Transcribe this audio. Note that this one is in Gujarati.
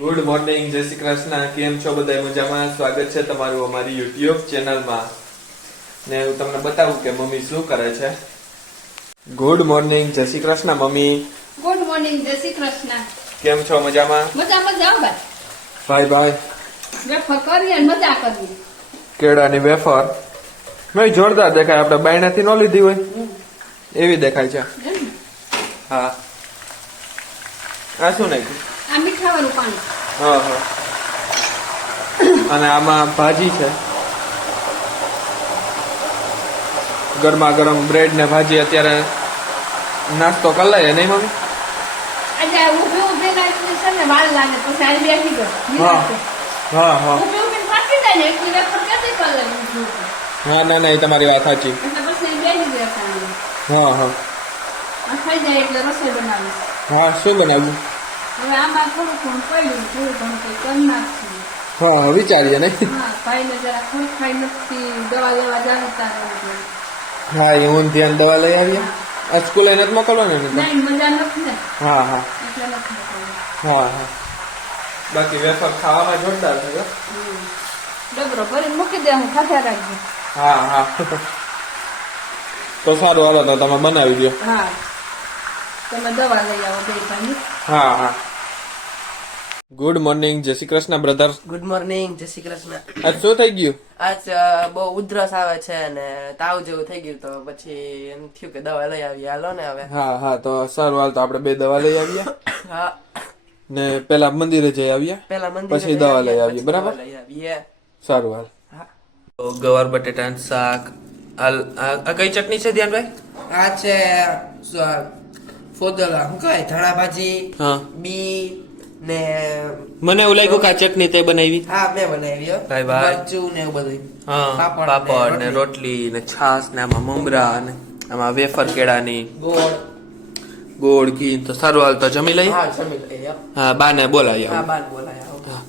ગુડ મોર્નિંગ, જય શ્રી કૃષ્ણ. કેમ છો બધા? મજામાં? સ્વાગત છે તમારું અમારી યુટ્યુબ ચેનલમાં. ને હું તમને બતાવું કે મમ્મી શું કરે છે. ગુડ મોર્નિંગ, જય Shri Krishna mummy. Good morning, જય શ્રી કૃષ્ણ. કેમ છો? મજામાં? મજામાં જાઓ ભાઈ ભાઈ વેફર કરીએ અને મજા કરીએ. કેળાની વેફર ભાઈ જોરદાર દેખાય. આપણે બાયણાથી ન લીધી હોય એવી દેખાય છે. હા, આ શું નાખ્યું? આ મીઠાવાળું પાણી. હા હા. અને આમાં ભાજી છે, ગરમા ગરમ બ્રેડ ને ભાજી. અત્યારે નાસ્તો કરી લઈએ નહીં મમ્મી? આજે ઊભી ઊભી નાખી છે ને વાર લાગે પછી આ બેસી ગયો. હા હા હા ઊભી ઊભી પાકી જાય ને એટલી વેફર કેતી કરે. હા. ના ના, એ તમારી વાત સાચી. એટલે પછી બેસી ગયા. હા હા ખાઈ જાય એટલે રસોઈ બનાવીશ. હા. શું બનાવ્યું? હવે આમાં થોડું ઘણું પડ્યું, થોડું ઘણું કંઈ કરી નાખશું. હા, વિચારીએ નહીં. હા, ભાઈને જરા થોડી ખાઈ નથી, દવા લેવા જાણતા રહે. હા, એ હું ધ્યાન દવા લઈ આવીએ. આ સ્કૂલે નથી મોકલવાનું ને? નહીં, મજા નથી ને હા હા એટલે નથી મોકલવું. હા હા. બાકી વેફર ખાવામાં જોરદાર છે. ડબરો ભરીને મૂકી દે, હું ખાધા રાખજો. હા હા. તો સારું, હાલો તો તમે બનાવી દો. હા, તમે દવા લઈ આવો બે ભાઈ. હા હા. ગુડ મોર્નિંગ, જય Shri Krishna brother. Good morning, જય શ્રી કૃષ્ણ. આજ શું થઈ ગયું? આજ બહુ ઉધરસ આવે છે અને તાવ જેવું થઈ ગયું, તો પછી એમ થયું કે દવા લઈ આવીએ. હાલો ને હવે. હા હા, તો સારું, હાલ તો આપણે બે દવા લઈ આવીએ. હા, ને પેલા મંદિરે જઈ આવીએ, પેલા મંદિરે પછી દવા લઈ આવીએ. બરાબર? લઈ આવીએ. સારું હાલ. હા. તો ગવાર બટેટાનું શાક. આ કઈ ચટણી છે ધ્યાનભાઈ? આ છે ફોદલા, શું કહેવાય, ધાણા ભાજી, હા. બી ને મને એવું લાગ્યું કે આ ચટણી તે બનાવી. હા, મેં બનાવી હો. ભાઈ ભાઈ. મરચું ને એવું બધું. હા, પાપડ ને રોટલી ને છાસ ને આમાં મમરા ને આમાં વેફર કેળાની, ગોળ. ગોળ ઘી. તો સારું, હાલ તો જમી લઈએ. હા, જમી લઈએ. હા, બાને બોલાવી હા, આવું. બાર બોલાયા. હા.